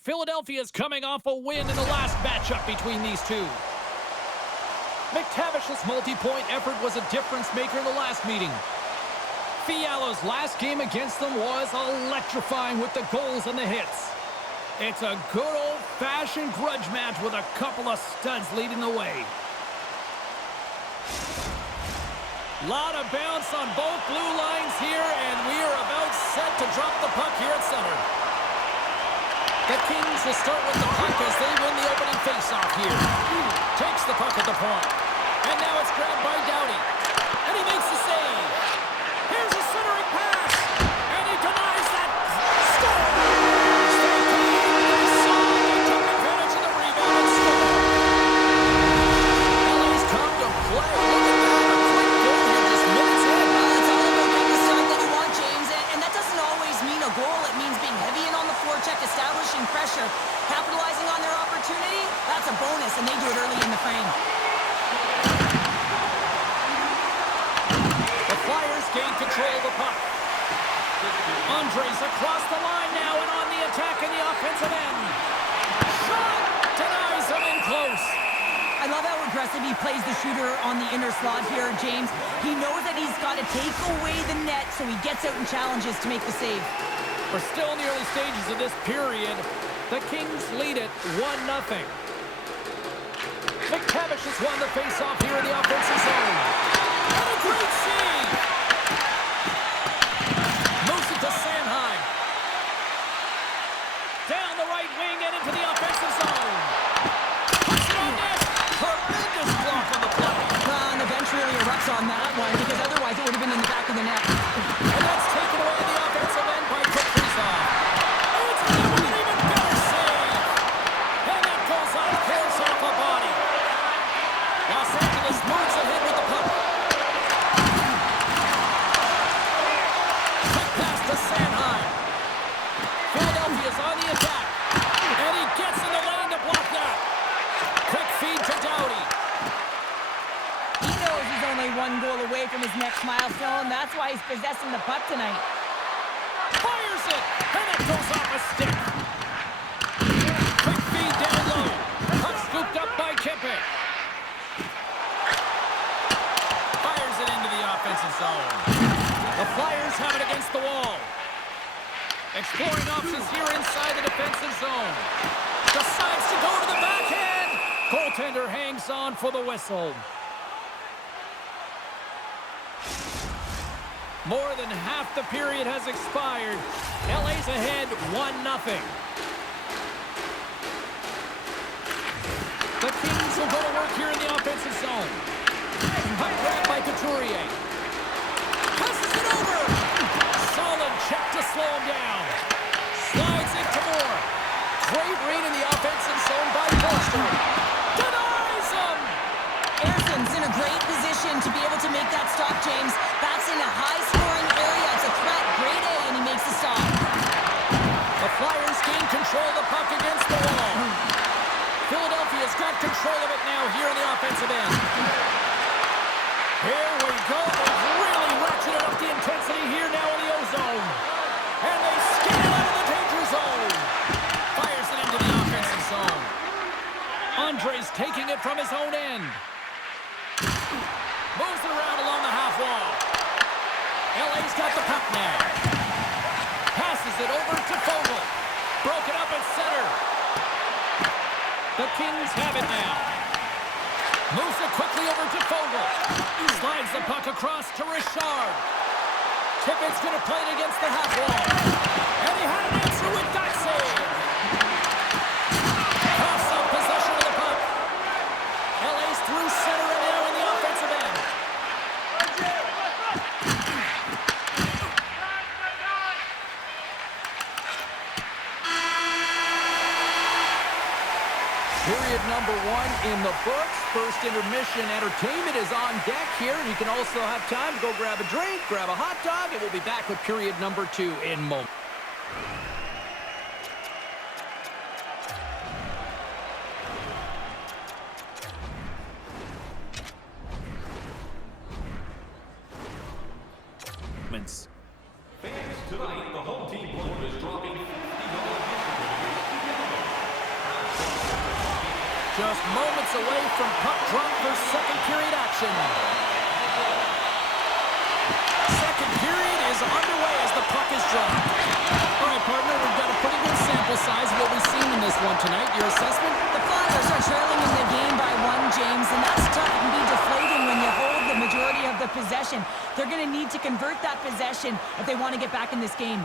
Philadelphia's coming off a win in the last matchup between these two. McTavish's multi-point effort was a difference maker in the last meeting. Fiala's last game against them was electrifying with the goals and the hits. It's a good old-fashioned grudge match with a couple of studs leading the way. Lot of bounce on both blue lines here, and we are about set to drop the puck here at center. The Kings will start with the puck as they win the opening faceoff here. Takes the puck at the point. And now it's grabbed by Doughty. And he makes the save. Here's a centering pass. And he denies that. Score! Stay clean. They saw it. Took advantage of the rebound and scored. LA's come to play. Look at that. A quick goal here just minutes in. It's all about getting the start that you want, James. And that doesn't always mean a goal. It means being heavy in on the forecheck, establishing pressure, capitalizing on their opportunity. That's a bonus, and they do it early in the frame. The Flyers gain control of the puck. Andres across the line now and on the attack in the offensive end. Shot! Denies him in close. I love how aggressive he plays the shooter on the inner slot here, James. He knows that he's got to take away the net, so he gets out and challenges to make the save. We're still in the early stages of this period. The Kings lead it 1-0. McTavish has won the faceoff here in the offensive zone. What a great save! Moves it to Sanheim. Down the right wing and into the offensive zone. Puts it on net. Tremendous block on the play. And the bench really erupts on that one, because otherwise it would have been in the back of the net. And that's taken away in the offensive end by Psfive. Oh, it's an even better save. And that goes off, clears off a body. Los Angeles moves ahead with the puck. Quick pass to Sanheim. Philadelphia's on the attack. And he gets in the lane to block that. Quick feed to Doughty. He knows he's only one goal away from his next milestone. That's why he's possessing the puck tonight. Fires it. And it goes off a stick. Quick feed down low. Puck scooped up by Kempe. Fires it into the offensive zone. The Flyers have it against the wall. Exploring options here inside the defensive zone. Decides to go to the backhand. Goaltender hangs on for the whistle. More than half the period has expired. LA's ahead 1-0. The Kings will go to work here in the offensive zone. Puck grab by Couturier. Passes it over. Solid check to slow him down. Slides it to Moore. Great read in the offensive zone by Forster. Denies him. Anderson's in a great position to be able to make that stop, James. That's in a high-scoring area. It's a threat, grade A, and he makes the stop. The Flyers gain control of the puck against the wall. Philadelphia's got control of it now here in the offensive end. Here we go. They've really ratcheted up the intensity here now in the O-zone. And they scale out of the danger zone. Fires it into the offensive zone. Andres taking it from his own end. Moves it around along the half wall. LA's got the puck now. Passes it over to Fogle. Broken up at center. The Kings have it now. Moves it quickly over to Fogle. Slides the puck across to Richard. Tippett's going to play it against the half wall. And he had an answer with that save. Cross-up possession of the puck. LA's through center and now in the offensive end. Period number 1 in the books. First intermission entertainment is on deck here. You can also have time to go grab a drink, grab a hot dog, and we'll be back with period number 2 in moments. Fans, tonight the home team is dropping $50 yesterday. Just moments away from puck drop for second period action. Second period is underway as the puck is dropped. All right, partner, we've got a pretty good sample size of what we've seen in this one tonight. Your assessment? The Flyers are trailing in the game by 1, James, and that's tough. It can be deflating when you hold the majority of the possession. They're going to need to convert that possession if they want to get back in this game.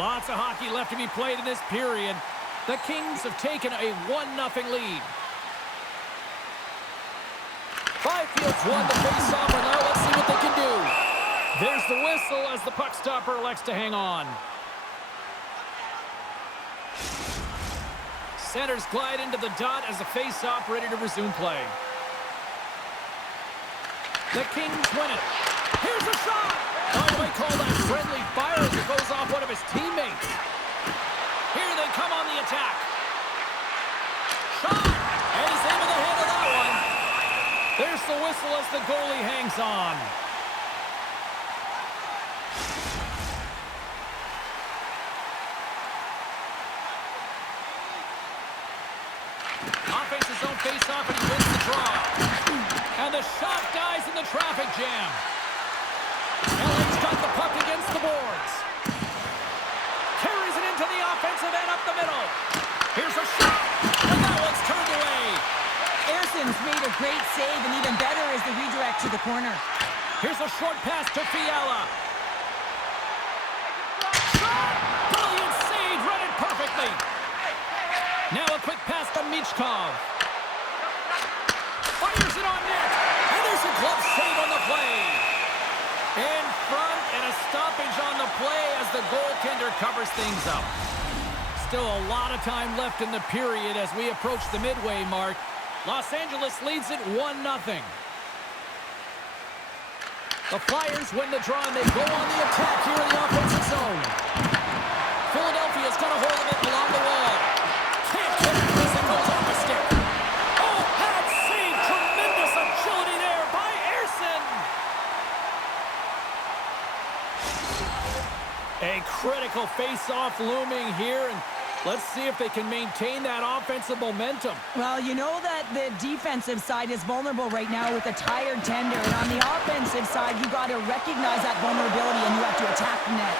Lots of hockey left to be played in this period. The Kings have taken a 1-0 lead. Byfield's won the face-off, and now let's see what they can do. There's the whistle as the puck stopper elects to hang on. Centers glide into the dot as the face-off ready to resume play. The Kings win it. Here's a shot! By the way, call that friendly fire as it goes off one of his teammates. Here they come on the attack. Shot! And he's able to handle that one. There's the whistle as the goalie hangs on. Offense his own face-off and he wins the draw. And the shot dies in the traffic jam. LA's got the puck against the boards. Carries it into the offensive end up the middle. Here's a shot. And that one's turned away. Erson's made a great save, and even better is the redirect to the corner. Here's a short pass to Fiala. Shot! Brilliant save, read it perfectly. Now a quick pass to Michkov. Fires it on net. And there's a glove save on the play. In front and a stoppage on the play as the goaltender covers things up. Still a lot of time left in the period as we approach the midway mark. Los Angeles leads it 1-0. The Flyers win the draw and they go on the attack here in the offensive zone. Philadelphia's got a hold of it along the wall. Can't get it as it goes off the stick. Oh, that save! Tremendous agility there by Ersson. A critical face-off looming here, and let's see if they can maintain that offensive momentum. Well, you know that the defensive side is vulnerable right now with a tired tender, and on the offensive side, you got to recognize that vulnerability and you have to attack the net.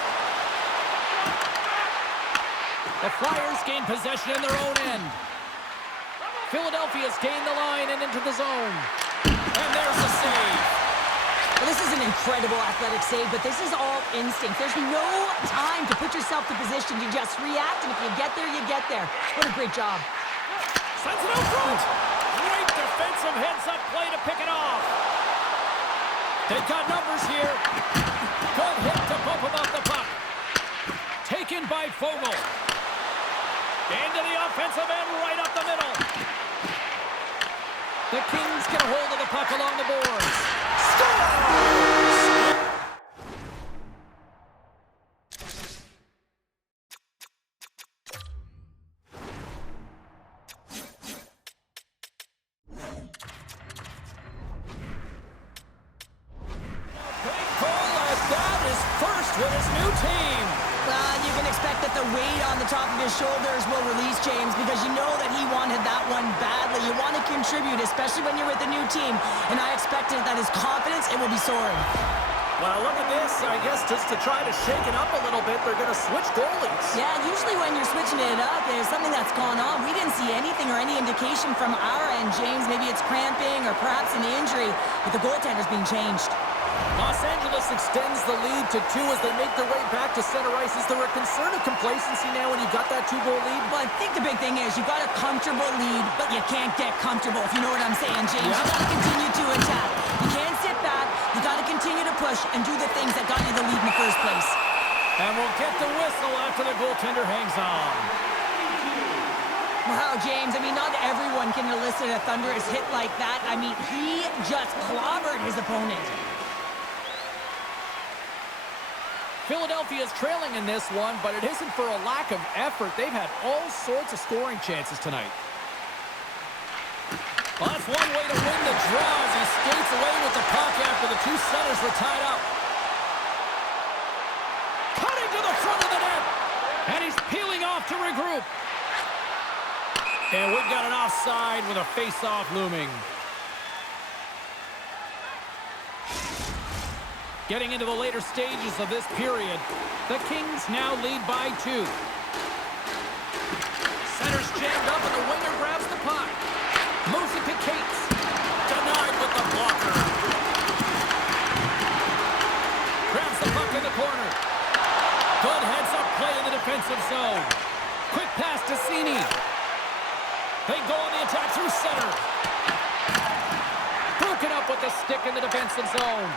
The Flyers gain possession in their own end. Philadelphia's gained the line and into the zone. And there's the save. Well, this is an incredible athletic save, but this is all instinct. There's no time to put yourself in position to just react, and if you get there, you get there. What a great job. Sends it out front. Great defensive heads-up play to pick it off. They've got numbers here. Good hit to bump him off the puck. Taken by Fogle. Into the offensive end, right up the middle. The Kings get a hold of the puck along the boards. Scores! Great goal as that is first with his new team. Well, you can expect that the weight on the top of his shoulders will release James because you know that he wanted that one badly. You want to contribute, especially when you're with a new team. And I expected that his confidence, it will be soaring. Well, look at this. I guess just to try to shake it up a little bit, they're going to switch goalies. Yeah, usually when you're switching it up, there's something that's gone on. We didn't see anything or any indication from our end, James. Maybe it's cramping or perhaps an injury, but the goaltender's being changed. Los Angeles extends the lead to 2 as they make their way back to center ice. Is there a concern of complacency now when you've got that 2-goal lead? Well, I think the big thing is you've got a comfortable lead, but you can't get comfortable, if you know what I'm saying, James. Yeah. You got to continue to attack. You can't sit back. You got to continue to push and do the things that got you the lead in the first place. And we'll get the whistle after the goaltender hangs on. Wow, James, I mean, not everyone can elicit a thunderous hit like that. I mean, he just clobbered his opponent. Philadelphia's trailing in this one, but it isn't for a lack of effort. They've had all sorts of scoring chances tonight. Well, that's one way to win the draw as he skates away with the puck after the 2 centers were tied up. Cutting to the front of the net, and he's peeling off to regroup. And we've got an offside with a face-off looming. Getting into the later stages of this period, the Kings now lead by 2. Center's jammed up and the winger grabs the puck. Moves it to Cates. Denied with the blocker. Grabs the puck in the corner. Good heads-up play in the defensive zone. Quick pass to Cini. They go on the attack through center. Broken up with the stick in the defensive zone.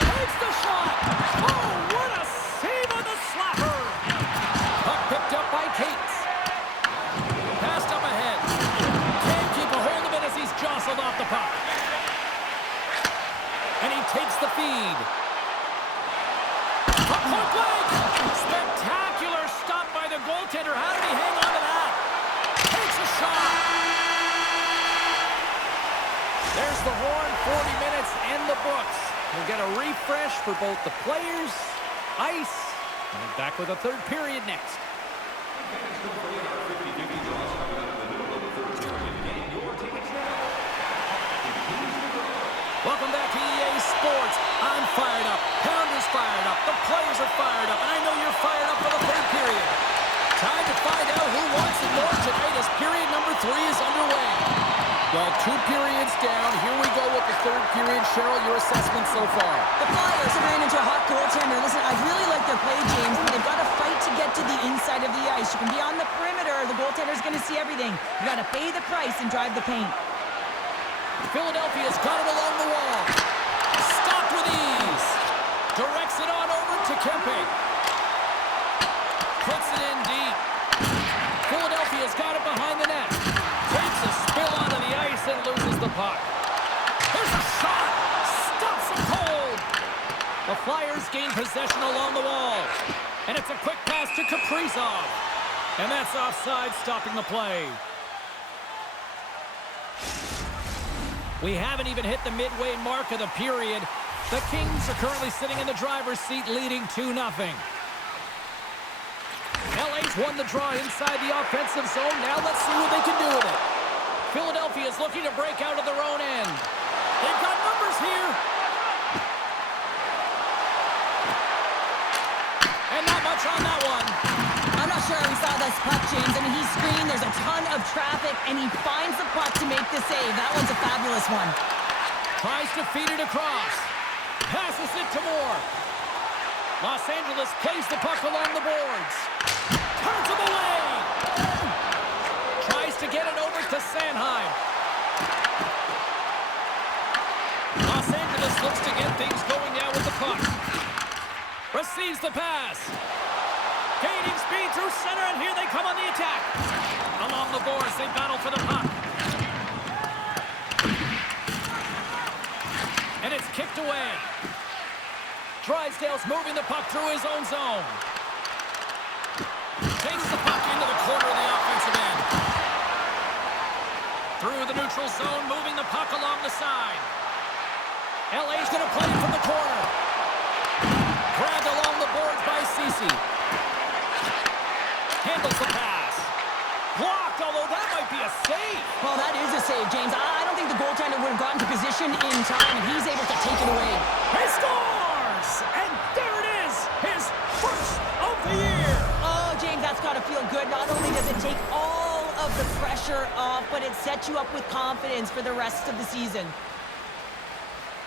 Takes the shot. Oh, what a save on the slapper. Puck picked up by Cates. Passed up ahead. Can't keep a hold of it as he's jostled off the puck. And he takes the feed. Puck point blank. Spectacular stop by the goaltender. How did he hang on to that? Takes a shot. There's the horn. 40 minutes in the books. We'll get a refresh for both the players, ice, and we're back with a third period next. Welcome back to EA Sports. I'm fired up. Pounder's fired up. The players are fired up. And I know you're fired up for the third period. Time to find out who wants it more tonight as period number 3 is underway. Well, 2 periods down. Here we go with the third period. Cheryl, your assessment so far? The Flyers have ran into a hot goaltender. Listen, I really like their play, James, but they've got to fight to get to the inside of the ice. You can be on the perimeter. The goaltender's going to see everything. You got to pay the price and drive the paint. Philadelphia's got it along the wall. Stopped with ease. Directs it on over to Kempe. Puts it in deep. Philadelphia's got it behind the net. Takes a spill onto the ice and loses the puck. There's a shot. Stops him cold. The Flyers gain possession along the wall. And it's a quick pass to Kaprizov. And that's offside, stopping the play. We haven't even hit the midway mark of the period. The Kings are currently sitting in the driver's seat, leading 2-0. LA's won the draw inside the offensive zone. Now let's see what they can do with it. Philadelphia is looking to break out of their own end. They've got numbers here. And not much on that one. I'm not sure we saw this puck, James. I mean, he screened. There's a ton of traffic, and he finds the puck to make the save. That one's a fabulous one. Tries to feed it across. Passes it to Moore. Los Angeles plays the puck along the boards. Turns him away. Tries to get it over to Sanheim. Los Angeles looks to get things going now with the puck. Receives the pass. Gaining speed through center, and here they come on the attack. Along the boards, they battle for the puck. And it's kicked away. Drysdale's moving the puck through his own zone. Takes the puck into the corner of the offensive end. Through the neutral zone, moving the puck along the side. LA's going to play it from the corner. Grabbed along the boards by Ceci. Handles the pass. Blocked, although that might be a save. Well, that is a save, James. I don't think the goaltender would have gotten to position in time, and he's able to take it away. He scores! And there it is, his first of the year. Oh, James, that's got to feel good. Not only does it take all of the pressure off, but it sets you up with confidence for the rest of the season.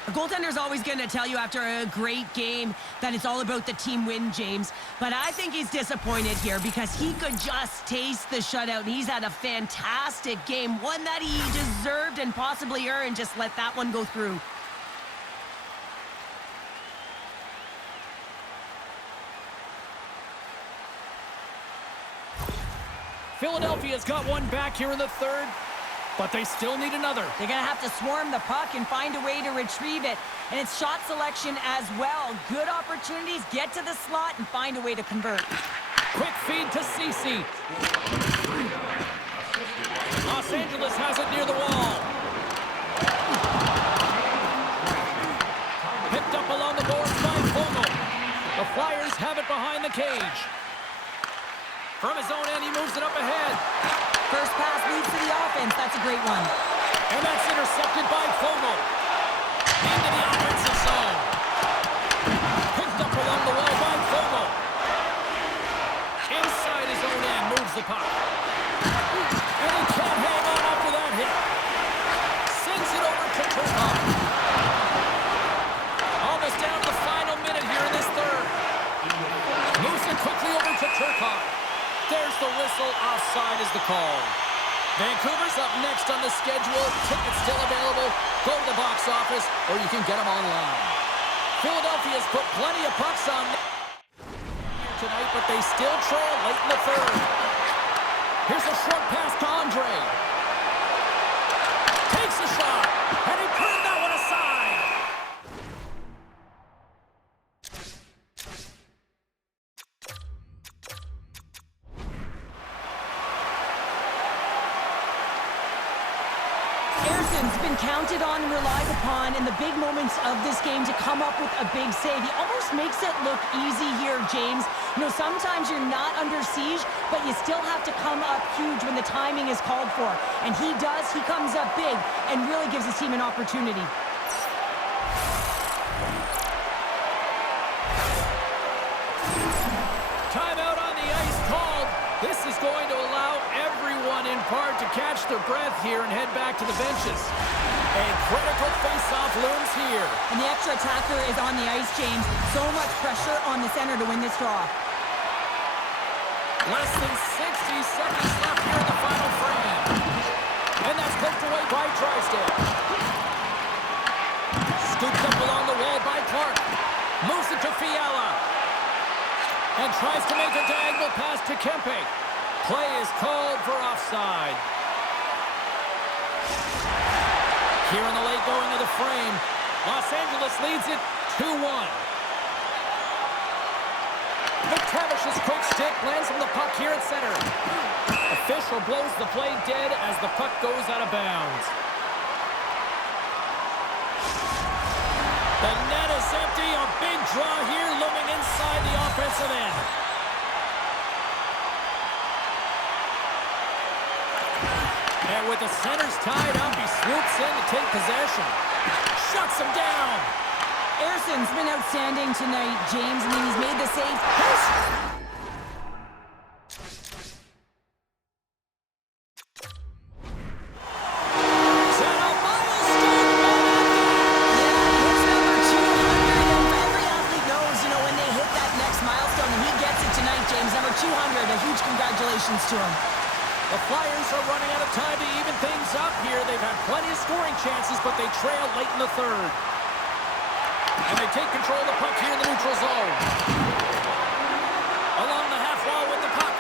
A goaltender's always going to tell you after a great game that it's all about the team win, James. But I think he's disappointed here because he could just taste the shutout. He's had a fantastic game, one that he deserved and possibly earned. Just let that one go through. Philadelphia's got one back here in the third, but they still need another. They're going to have to swarm the puck and find a way to retrieve it. And it's shot selection as well. Good opportunities, get to the slot, and find a way to convert. Quick feed to Ceci. Los Angeles has it near the wall. Picked up along the boards by Vogel. The Flyers have it behind the cage. From his own end, he moves it up ahead. First pass leads to the offense. That's a great one. And that's intercepted by Fogle. Into the offensive zone. Picked up along the wall by Fogle. Inside his own end, moves the puck. And he can't hang on after that hit. Sends it over to Turcotte. Almost down to the final minute here in this third. Moves it quickly over to Turcotte. There's the whistle. Offside is the call. Vancouver's up next on the schedule. Tickets still available. Go to the box office, or you can get them online. Philadelphia's put plenty of pucks on tonight, but they still trail late in the third. Here's a short pass to Andre. Takes a shot, and he put that one aside. Harrison's been counted on and relied upon in the big moments of this game to come up with a big save. He almost makes it look easy here, James. You know, sometimes you're not under siege, but you still have to come up huge when the timing is called for. And he does. He comes up big and really gives his team an opportunity. Timeout on the ice called. This is going to allow everyone in part to catch their breath here and head back to the benches. A critical face-off looms here. And the extra attacker is on the ice, James. So much pressure on the center to win this draw. Less than 60 seconds left here in the final frame. And that's poked away by Drysdale. Scooped up along the wall by Clark. Moves it to Fiala. And tries to make a diagonal pass to Kempe. Play is called for offside. Here in the late going of the frame, Los Angeles leads it 2-1. McTavish's quick stick lands on the puck here at center. Official blows the play dead as the puck goes out of bounds. The net is empty. A big draw here looming inside the offensive end. And with the centers tied up, he swoops in to take possession. Shuts him down. Harrison's been outstanding tonight, James. I mean, he's made the save. Congratulations to him. The Flyers are running out of time to even things up here. They've had plenty of scoring chances, but they trail late in the third. And they take control of the puck here in the neutral zone. Along the half wall with the puck.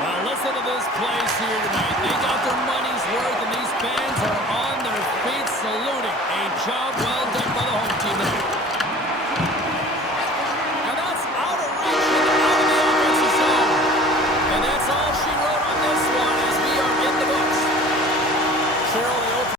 Well, listen to this place here tonight. They got their money's worth, and these fans are on their feet saluting. A job well